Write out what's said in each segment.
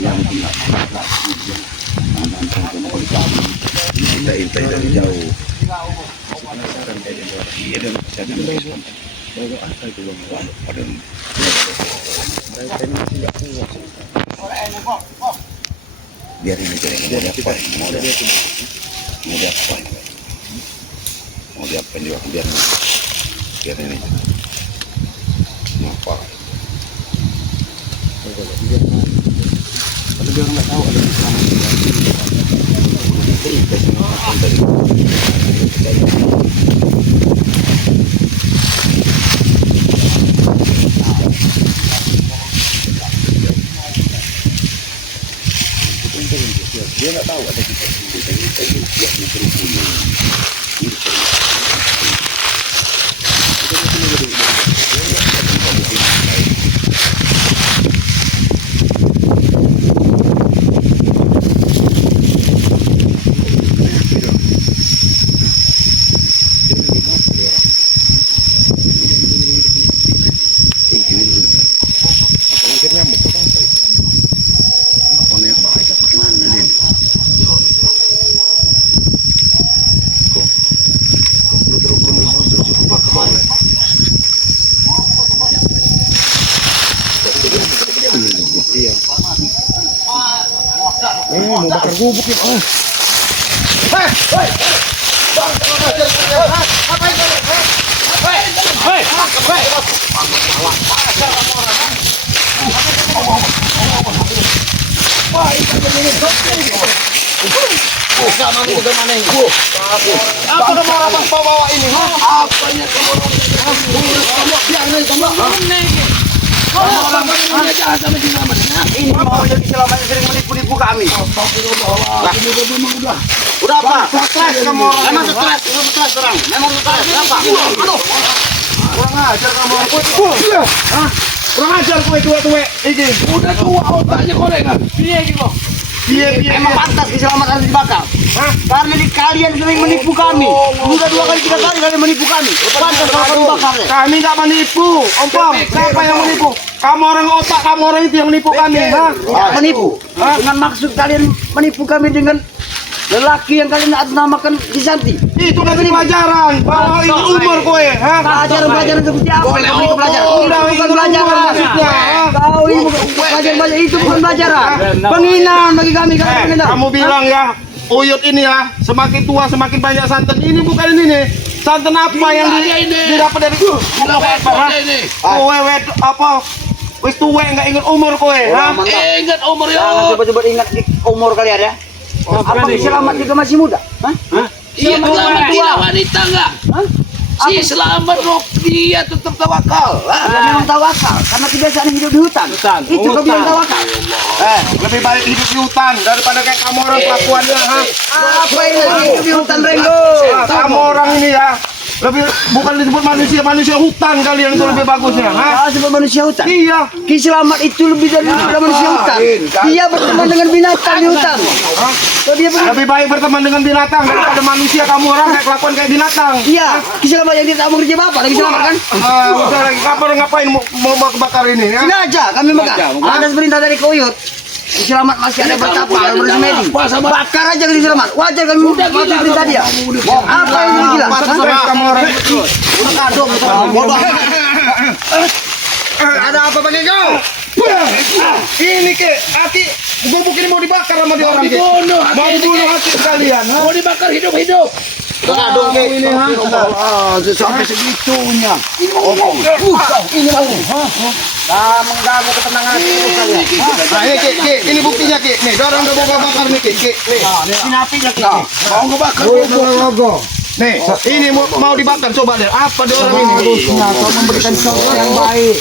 yang hintay dari jauh. Iya dan saya akan merespon. Bawa apa itu bang? Pada biar ini jadi mau diapain? Mau diapain juga biar ini. Mau apa? Kalau dia nggak tahu ada di sana. Dia nggak tahu ada kita mau bakar gubuk ya. Oh. Hei, hei. Bang, apa ini? Hei, hei. Wah, ikan begini. Sama ini ke mana ini? Apa kamu orang bawa ini? Apanya kamu orang? Ini mau jadi selama sering menipu-nipu kami. Udah apa? Stres kamu orang. Memang stres orang. Memang stres. Kenapa? Aduh. Kurang ajar kamu orang. Kurang ajar kowe tua-tua. Ini udah tua otaknya kolengan. Piye iki kok? Piye emang pantas keselamatan dibakar. Karena kalian sering menipu kami. Udah 2 kali 3 kali kalian menipu kami. Pantas kalau dibakar. Kami enggak menipu. Ompong, siapa yang menipu? Kamu orang otak, kamu orang itu yang menipu kami, ha? Menipu. Dengan maksud kalian menipu kami dengan lelaki yang kalian namakan Kisanti. Itu kan pelajaran. Bahwa ini umur kowe, ha? Pelajaran seperti apa? Itu pelajaran. Bukan pelajaran maksudnya. Kau ini pelajaran itu bukan pelajaran. Penghinaan bagi kami. Kamu bilang ya, Uyut ini ya, semakin tua semakin banyak santan. Ini bukan ini nih. Santan apa yang didapat dari kowe apa? Wis tuwe enggak ingat umur kowe, ha? Ingat umur ya. Coba ingat umur kalian ya. Apa Selamat juga masih muda? Hah? Iya, Selamat tidak wanita enggak? Si Selamat roh dia tetap tawakal. Memang tawakal karena kebiasaan hidup di hutan. Itu kebiasaan tawakal. Lebih baik hidup di hutan daripada kayak kamu orang kelakuannya, ha? Apa yang hidup di hutan, Renggo? Kamu orang ini ya. Lebih bukan disebut manusia hutan kalian itu lebih bagusnya, ha? Sebut manusia hutan. Iya. Ki Selamat itu lebih dari manusia hutan. Dia berteman dengan binatang di hutan. Lebih baik berteman dengan binatang daripada manusia kamu orang kayak kelakuan kayak binatang. Iya. Ki Selamat yang tidak mau kerja apa? Lagi Selamat kan? Udah lagi kapan ngapain mau bakar ini ya? Sengaja kami bakar. Ada perintah dari Koyot. Selamat masih ada bertapa, bersemedi. Bakar aja Ki Selamat. Wajar kami mati perintah dia. Apa yang gila? Kamu orang itu. Ada apa bagi kau? Ini ke Aki, gubuk ini mau dibakar sama dia orang ke. Mau bunuh hati kalian. Mau dibakar hidup-hidup. Dong ini sampai segitunya. Ini mengganggu ketenangan kalian. Nah ini buktinya Ki. Nih dorong udah mau bakar nih Ki. Ini apinya Ki. Mau ngebakar. Nih, ini mau dibakar, coba deh. Apa dia orang ini? Harusnya kau memberikan contoh yang baik.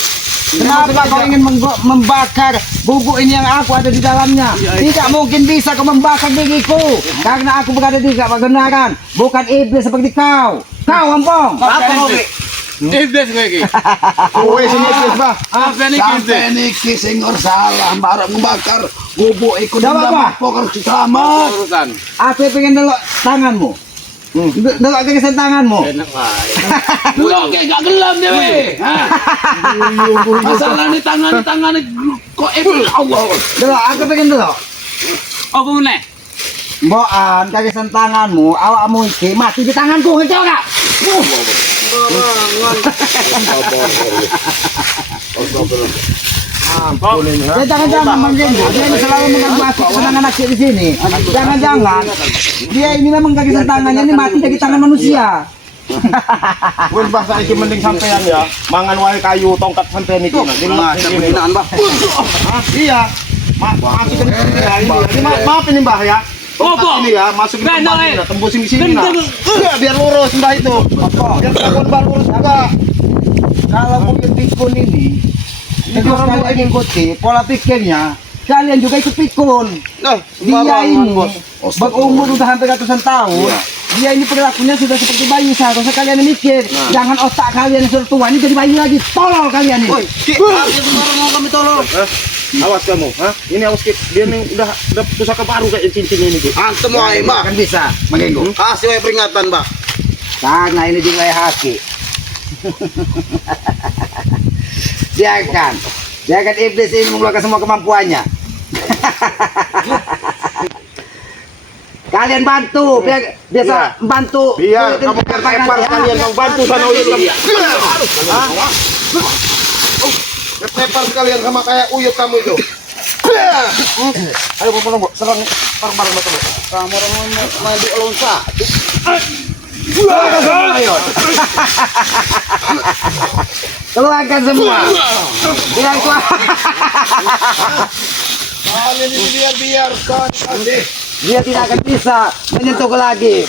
Kenapa kau ingin membakar bubuk ini yang aku ada di dalamnya? Tidak mungkin bisa kau membakar gigiku. Karena aku berada di kebenaran. Bukan iblis seperti kau. Kau Ampong. Apa kau? Iblis lagi. Oh, ini iblis bah. Apa ini iblis? Sampai ini kisengor salah. Barang membakar bubuk ikut dalam pokok Selamat. Aku pengen delok tanganmu. Delok ke tanganmu. Delok kayak gak gelam dia weh. Masalah ni tangan kok Allah. Delok, aku pengen delok. Apa meneh? Mbokan kagisan tanganmu, awakmu iki mati di tanganku, ngerti gak? Ya jangan-jangan mengganggu, dia ini selalu mengganggu aku kesenangan aku di sini. Jangan-jangan dia ini memang kagisan tangannya ini mati dari tangan manusia. Wes bahasa iki mending sampean ya. Mangan wae kayu tongkat sampean iki. Penggunaan, Mbah. Iya. Masukin ini. Maaf ini Mbah ya. Tongkat ini ya, masukin ke tempat ini, tembusin di sini nah. Iya, biar lurus Mbah itu. Biar takut Mbah lurus juga. Kalau mungkin pikun ini, itu kalian ikuti pola pikirnya, kalian juga ikut pikun. Nah, Dia ini berumur udah hampir ratusan tahun. Dia ini perilakunya sudah seperti bayi. Seharusnya kalian mikir, jangan otak kalian yang sudah tua ini jadi bayi lagi. Tolol kalian ini. mau kami tolong. Awas kamu, Ini awas dia nih udah pusaka baru kayak cincin ini Ki. Antem wae, Mbak. Kan bisa mengganggu. Kasih wae peringatan, Mbak. Karena ini di wilayah haki. Biarkan iblis ini mengeluarkan semua kemampuannya. Kalian bantu, biasa bantu. Biar kamu terlempar kalian mau bantu sana uyut. Terlempar sekalian sama kayak uyut kamu itu. Ayo potong, serang bareng-bareng betul. Kamu orang mandi lonsa. Keluarkan semua. Biar keluar. Kalian ini biarkan kasih. Dia tidak akan bisa menyentuhku lagi.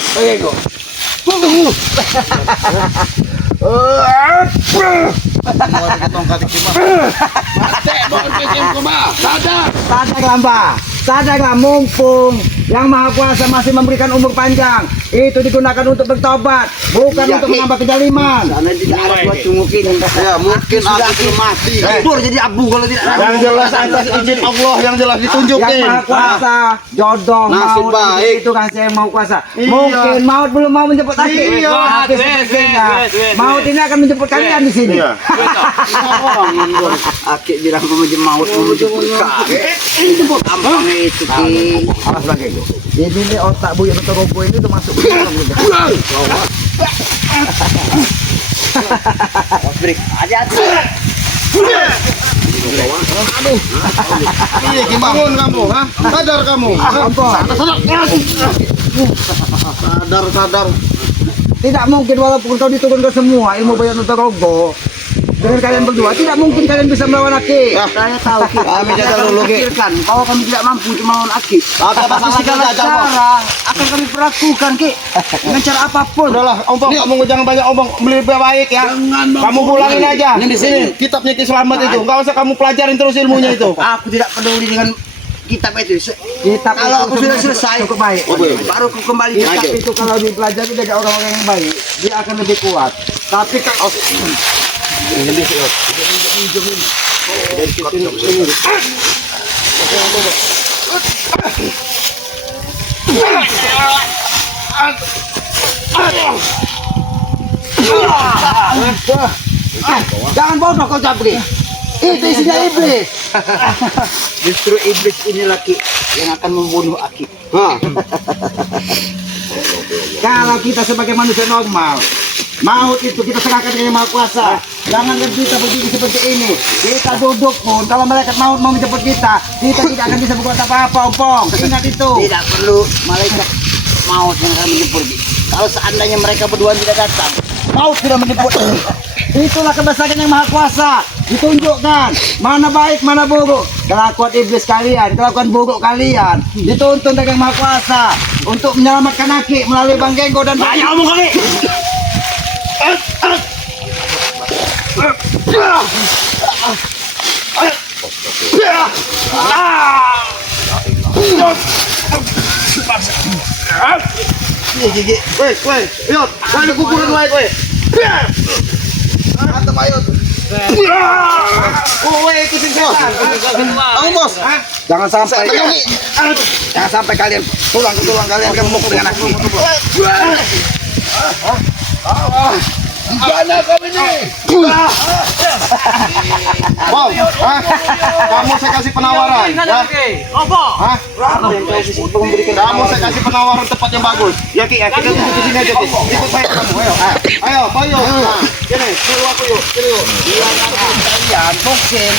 Bagaimana? Sadarlah mumpung yang Maha Kuasa masih memberikan umur panjang, itu digunakan untuk bertobat, bukan untuk menambah kezaliman. Karena tidak ada suatu mungkin. Ya mungkin sudah mati. Tidur jadi abu kalau tidak. Yang jelas atas izin Allah yang jelas ditunjuk Yang Maha Kuasa, jodoh, nasib maut, baik. itu kan saya Maha Kuasa. Iya. Mungkin maut belum mau menjemput lagi. Iya. Tapi sepertinya maut ini akan menjemput kalian di sini. Iya. Aki bilang maut mau menjemput kalian. Gampang itu Ki. Awas lagi. Ini nih otak Buya Torobo ini udah masuk ke dalam gitu. Break. Hati-hati. Aduh. Iya, bangun kamu, Sadar kamu. Sadar. Tidak mungkin walaupun kau diturunkan semua ilmu Buya Torobo. Dengan kalian berdua tidak mungkin kalian bisa melawan Aki. Saya tahu Ki. Kami jaga dulu Ki. Pikirkan bahwa kami tidak mampu untuk melawan Aki. Tapi segala cara akan kami perlakukan Ki. Dengan cara apapun. Udahlah, Ompong, kamu jangan banyak omong, lebih baik ya. Kamu pulangin aja. Ini di sini. Kitabnya Ki Slamet itu. Enggak usah kamu pelajarin terus ilmunya itu. Aku tidak peduli dengan kitab itu. Kitab kalau aku sudah selesai cukup baik. Baru aku kembali kitab itu kalau dipelajari dari orang-orang yang baik, dia akan lebih kuat. Tapi kalau jangan bodoh kau Jabri. Itu isinya iblis. Justru iblis ini laki yang akan membunuh Aki. Kalau kita sebagai manusia normal, maut itu kita serahkan dengan Maha Kuasa. Jangan kita berdiri seperti ini. Kita duduk pun, kalau malaikat maut mau menjemput kita tidak akan bisa berbuat apa-apa, Ompong. Ingat itu. Tidak perlu malaikat maut yang akan menjemput. Kalau seandainya mereka berdua tidak datang, maut sudah menjemput. Itulah kebesaran yang Maha Kuasa. Ditunjukkan mana baik, mana buruk. Kelakuan iblis kalian, kelakuan buruk kalian dituntun dengan Maha Kuasa untuk menyelamatkan Aki melalui Bang Genggo dan banyak omong kali. Woi, yuk, kali kuburan wae kowe. Antem ayo. Kowe ikutin setan. Bangun bos. Jangan sampai. Jangan sampai kalian tulang kalian gemuk dengan aku. Gimana kami nih? Bom, kamu saya kasih penawaran, ya? Hah? Kamu saya kasih penawaran tempat yang bagus. Ya Ki, ya kita duduk di sini aja Ki. Ikut saya kamu, ayo. Ayo, Boyo. Sini, sini aku yuk, sini yuk. Kalian mungkin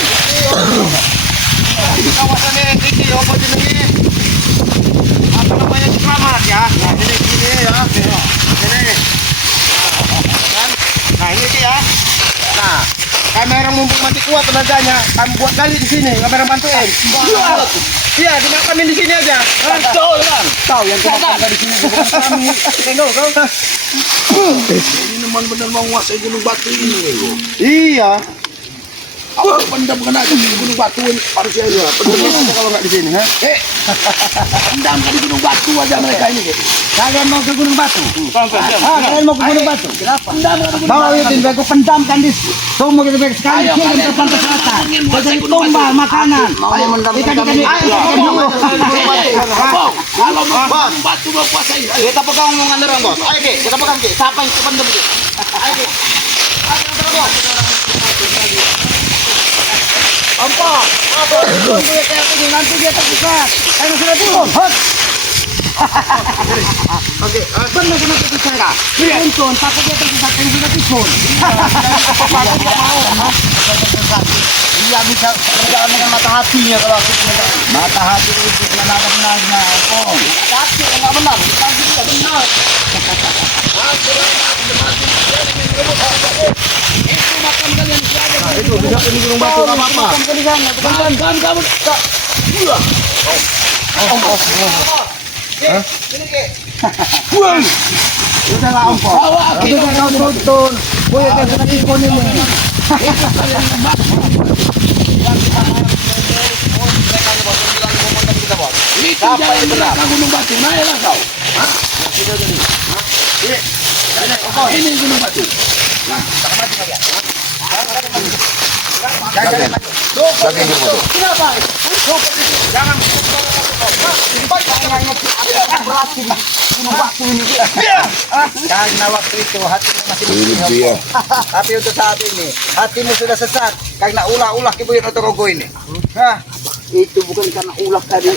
Di kawasan ini, Ki, apa jenenge? Apa namanya Selamat ya? Nah, sini ya. Sini. Nah, ini Ki ya. Nah, kamera mumpung masih kuat tenaganya, kamu buat gali di sini, kamera bantuin. Iya, dimakamin di sini aja. Betul kan? Tahu yang kemakan di sini bukan kami. Tengok kau. Ini benar-benar mau menguasai Gunung Batu ini. Iya. Apa pendam kena di Gunung Batu ini manusia ini? Pendam aja kalau nggak di sini, ha? Pendam ke Gunung Batu aja mereka ini. Kalian mau ke Gunung Batu? Kalian mau ke Gunung Batu? Kenapa? Pendam ke Gunung Bawa itu, aku pendamkan di semua kita baik sekali Ayo, kirim ke kalian pantai mau selatan. ngomongin Jadi Gunung Batu. tumbal makanan. mau mendamkan Ikan kami. Bang, kalau mau Gunung Batu mau kuasai. Kita pegang omongan orang bos. Ayo Ki, kita pegang Ki. Siapa yang pendam Ki? Ayo Ki. Apa? Nanti dia tersesat. Ayo sudah turun. Oke, benar kena tersesat. Tuntun, takut dia tersesat. Ayo sudah turun. Dia bisa berjalan dengan mata hatinya kalau aku mata hati itu mana ada benarnya. Oh, tapi enggak benar. Tapi enggak benar. Itu bisa ke Gunung Batu enggak apa-apa. Kan kamu Udah lah ongkos. bawa Itu kan kau tuntun. Boleh kan kena ikon ini. itu jalan belakang Gunung Batu. Naiklah kau. Ini Gunung Batu. Karena waktu itu hatimu masih bersih. Tapi untuk saat ini hatimu sudah sesat karena ulah-ulah kibuyut otorogo ini. Hah? Itu bukan karena ulah tadi.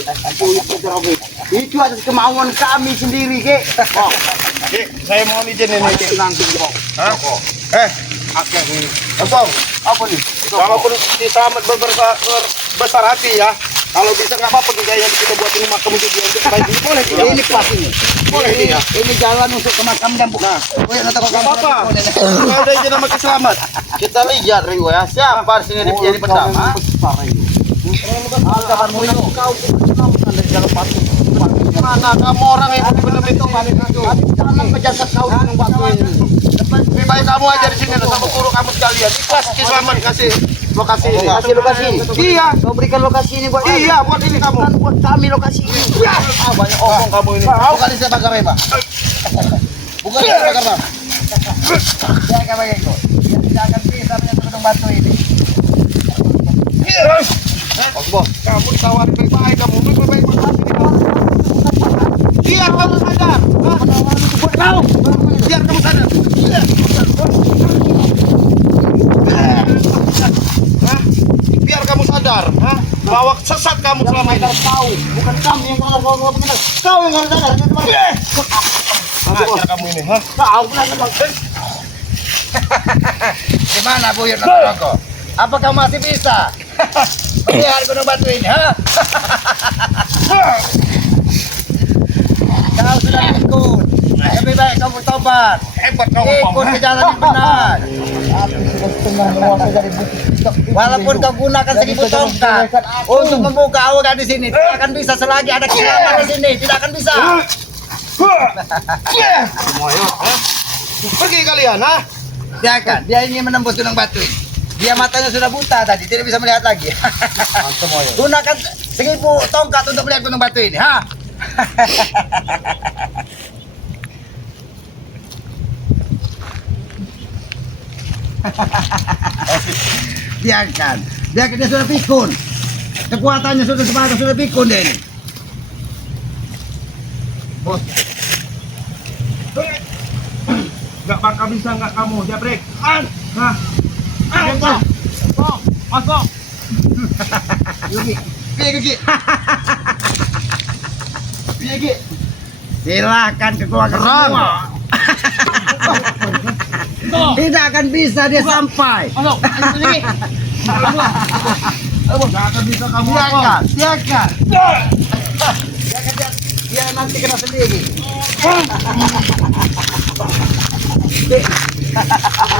Itu atas kemauan kami sendiri, Ki. Oh. Ki, saya mohon izin ini, Ki. Nanti kau. Hah? Apa nih? Walaupun si Selamat berbesar hati ya. Kalau bisa nggak apa-apa kita yang kita buat rumah kamu juga untuk baik ini boleh tidak? Ini pas ini. Boleh tidak? Ini jalan untuk ke makam dan bukan. Oh ya, Nggak apa-apa. Kalau ada izin sama Selamat, kita lihat Ringo ya. Siapa di sini jadi pendam? Mana kamu orang yang benar itu balik itu? Jangan menjaga kau di Gunung Batu ini. Lebih baik kamu aja di sini sama guru kamu sekalian. Ikhlas Ki Selamat kasih lokasi ini. Kasih lokasi ini. Iya. Kau berikan lokasi ini buat kami. Iya, buat ini kamu. Bukan buat kami lokasi ini. Banyak omong kamu ini. Bukan saya bakar ya, Pak. Bukan saya bakar, Pak. Saya akan pakai itu. Dia tidak akan bisa menyentuh Gunung Batu ini. Bos, kamu ditawarin baik-baik, kamu baik-baik biar kamu sadar. Biar kamu sadar. Biar kamu sadar, bahwa sesat kamu selama ini. Tahu, bukan kami yang kalau benar. Kau yang harus sadar. Ajar kamu ini, Kau benar benar. Gimana Buyut Notorogo? Apa kau masih bisa melihat Gunung Batu ini? Ha? Kau sudah ikut. Lebih baik kau bertobat. hebat kau Ikut ke jalan yang benar. Walaupun kau gunakan 1000 tongkat untuk membuka aura di sini, tidak akan bisa selagi ada Selamat di sini. Tidak akan bisa. Semua yuk, pergi kalian, Biarkan, dia ingin menembus Gunung Batu ini. Dia matanya sudah buta tadi, tidak bisa melihat lagi. Gunakan 1000 tongkat untuk melihat Gunung Batu ini, ha? Biarkan dia sudah pikun, kekuatannya sudah sebatas sudah pikun deh ini. Bos, Nggak bakal bisa nggak kamu, Jabrek. Nah, masuk. Gigi. Silahkan keluarga semua. Tidak akan bisa dia sampai. Nggak akan bisa kamu Silakan. Dia nanti kena sendiri.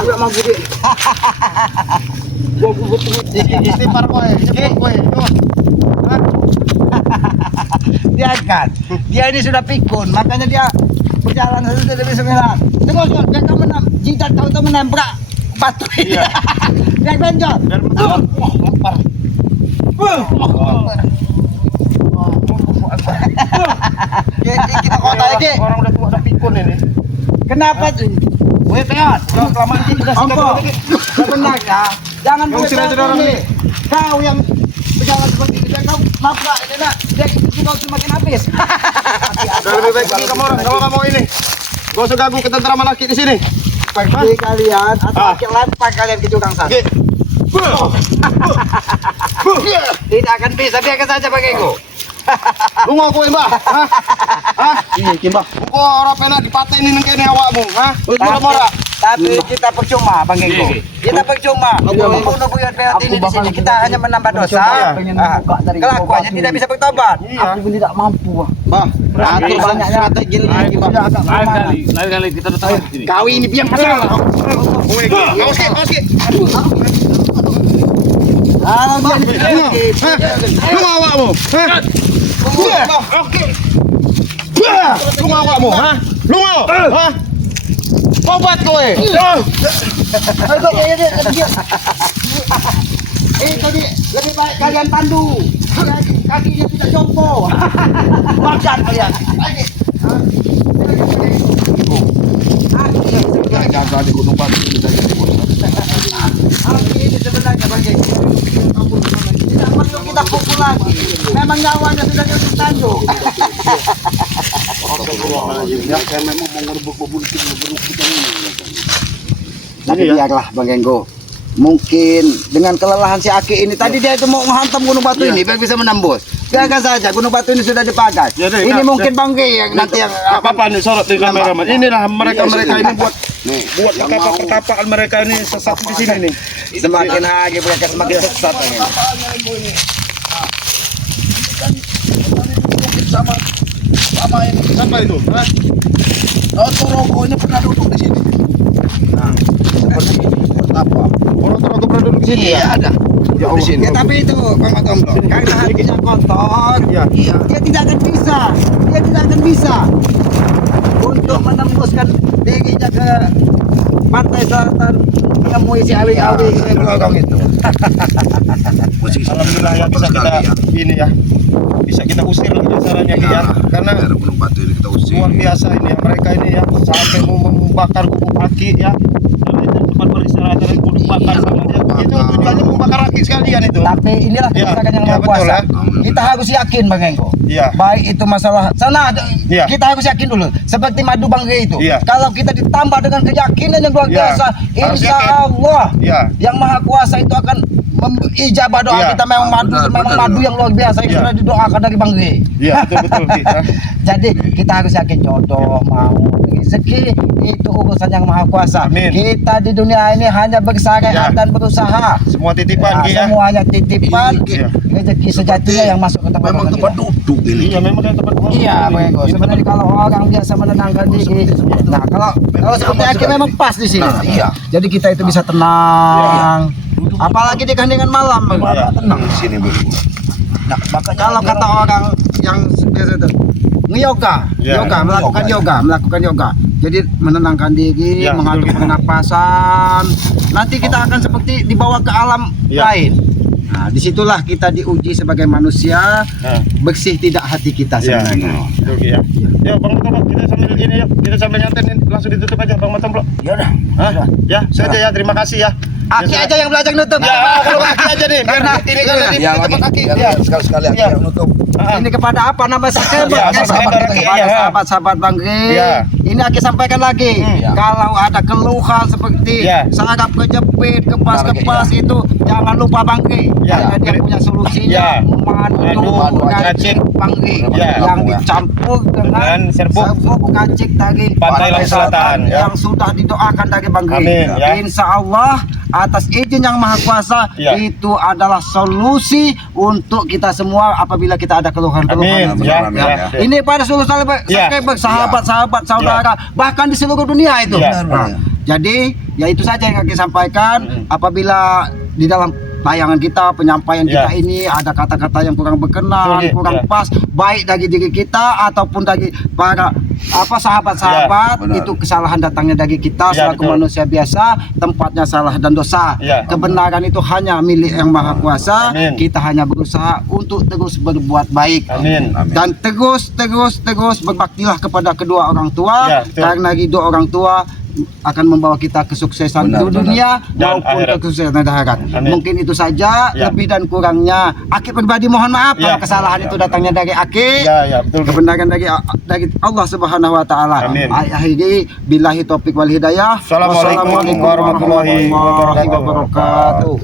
Udah mau gede. Istighfar kowe, nyebut kowe. Biarkan. Dia ini sudah pikun, makanya dia berjalan sudah lebih sembilan. Tunggu, dia kamu jidat tahu tuh menembrak batu. Iya. Dia benjol. Lapar. Kita kota aja. Orang udah tua udah pikun ini. Kenapa tuh? Weh, Teot. Udah kelamaan sih udah Ongko, sebenarnya jangan Kau sudah orang ini. ini. Kau yang berjalan seperti itu, kau nabrak ini nak, dia kau semakin habis. Udah lebih baik pergi kamu orang. Kalau kamu ini, gak usah ganggu ketentraman laki di sini. Pergi kalian atau lempar kalian ke jurang sana. Tidak akan bisa, biarkan saja bagiku. Lu ngaku mbah? Hah? Iya, Mbah. Kok ora pernah dipatenin nang kene awakmu, hah? Murah-murah. Tapi kita percuma, Bang Ego. Kita percuma. Membunuh buyut peot ini di sini. Kita hanya menambah dosa. Kelakuannya tidak bisa bertobat. Iya. Aku tidak mampu. Mbah, atur banyak strategi ini, Mbah. Lain kali kita datang di sini. Kau ini biang masalah. Kowe iki, awas ki. Kalau Lu awakmu, hah? Oke. Lu awakmu, hah? Lu mau? Hah? Tobat kowe. tadi lebih baik kalian pandu. Kakinya tidak jompo. Bakat kalian. Jaga di Gunung Batu kita jadi bos. Ini sebenarnya bagi tidak perlu kita pukul lagi. Memang nyawanya sudah jatuh tanduk. Ya, saya memang mau ngerebut kita ini. Tapi biarlah Bang Genggo. Mungkin dengan kelelahan si Aki ini tadi dia itu mau menghantam Gunung Batu ini biar bisa menembus. Biarkan saja Gunung Batu ini sudah dipakai. Ini mungkin Bang Ge yang nanti yang apa nih sorot di kameraman. Inilah mereka ini buat pertapaan mereka ini sesat di sini nih. semakin hari mereka semakin sesat ini. Sama ini siapa itu? Hah? Torogo ini pernah duduk di sini. Nah, seperti ini. Apa? Orang Torogo pernah duduk di sini? Iya, ada. Ya, Di sini. ya tapi itu Bang Matomlo, karena hatinya kotor, Iya. dia tidak akan bisa untuk menembuskan dirinya ke pantai selatan menemui si awi-awi gelodong itu. Alhamdulillah ya bisa kita ini ya. Bisa kita usir lagi caranya ya. Karena Gunung Batu ini kita usir. luar biasa ini ya mereka ini ya sampai mau membakar gubuk Aki ya. Tempat peristirahatan gubuk bakar sama dia. Itu tujuannya membakar Aki sekalian itu. Tapi inilah kebijakan yang ya, Maha betul, Kuasa. ya. Kita harus yakin Bang Engko. Iya. Baik itu masalah sana, Iya. kita harus yakin dulu. Seperti madu Bang Ge itu. Iya. Kalau kita ditambah dengan keyakinan yang luar Iya. biasa, Harus insya yakin. Allah Iya. yang Maha Kuasa itu akan ijabah doa Iya. kita. Memang madu, memang madu yang luar biasa yang Iya. sudah didoakan dari Bang Ge. Iya, betul Ki. Jadi kita harus yakin jodoh, mau rezeki itu urusan yang Maha Kuasa. Amin. Kita di dunia ini hanya bersyariat Ya. dan berusaha. Semua titipan Ki ya. Semuanya titipan. Iya. Rezeki sejatinya yang masuk ke tempat Memang kita. tempat duduk ini. Iya, memang kan tempat gua. Iya, Bang Ego. Sebenarnya kalau orang biasa menenangkan diri, nah kalau seperti Aki memang pas di sini. Nah, iya. Jadi kita itu bisa tenang. Apalagi di keheningan malam, Bang. Iya. Tenang di sini Bu. Nah, kalau kata orang yang biasa itu ngeyoga, Iya. melakukan yoga. Jadi menenangkan diri, Iya, mengatur betul. pernapasan. Nanti kita akan seperti dibawa ke alam Iya. lain. Nah, disitulah kita diuji sebagai manusia, bersih tidak hati kita Ya, sebenarnya. betul Ki, ya. Ya Bang Matomblo, kita sambil ini yuk, kita sambil nyantai nih, langsung ditutup aja Bang Matomblo. Ya udah. Hah? Ya, saja ya, terima kasih ya. Aki aja yang belajar nutup. Ya, kalau Aki aja nih, biar ini kan di tempat Aki. Ya. Sekali-sekali Ya. yang nutup. Ini kepada apa nama subscriber? Ya, subscriber Aki, Kepada ya. sahabat-sahabat Bang Gri. Ya. Ini Aki sampaikan lagi. Kalau ada keluhan seperti Ya. saraf kejepit, kepas-kepas itu jangan lupa Bang Gri. Ya. Karena dia punya solusinya. Ya. Madu Madu kacik Bang Gri. Ya. Yang dicampur dengan serbuk kacik dari Pantai Laut Selatan, ya. yang sudah didoakan dari Bang Gri. Amin, ya. Insya Allah atas izin yang Maha Kuasa Ya. itu adalah solusi untuk kita semua apabila kita ada keluhan-keluhan. Amin, ya, Amin, ya. Ini pada seluruh subscriber, sahabat-sahabat, saudara, bahkan di seluruh dunia itu. Ya. Nah, jadi ya itu saja yang kami sampaikan. Apabila di dalam tayangan kita, penyampaian Ya. kita ini ada kata-kata yang kurang berkenan, Betul, kurang ya. pas, baik dari diri kita ataupun dari para sahabat-sahabat, Ya, benar. itu kesalahan datangnya dari kita Ya, selaku betul. manusia biasa, tempatnya salah dan dosa. Ya. Kebenaran itu hanya milik Yang Maha Kuasa. Amin. Kita hanya berusaha untuk terus berbuat baik. Amin. Dan terus berbaktilah kepada kedua orang tua, Ya, betul. karena ridho orang tua akan membawa kita kesuksesan Benar, di dunia Dan maupun akhirat. kesuksesan di akhirat. Amin. Mungkin itu saja, Ya. lebih dan kurangnya Aki pribadi mohon maaf Ya. kalau kesalahan itu datangnya dari Aki. Ya, betul. Kebenaran dari Allah Subhanahu wa taala. Amin. Akhiri billahi taufik wal hidayah. Assalamualaikum warahmatullahi wabarakatuh.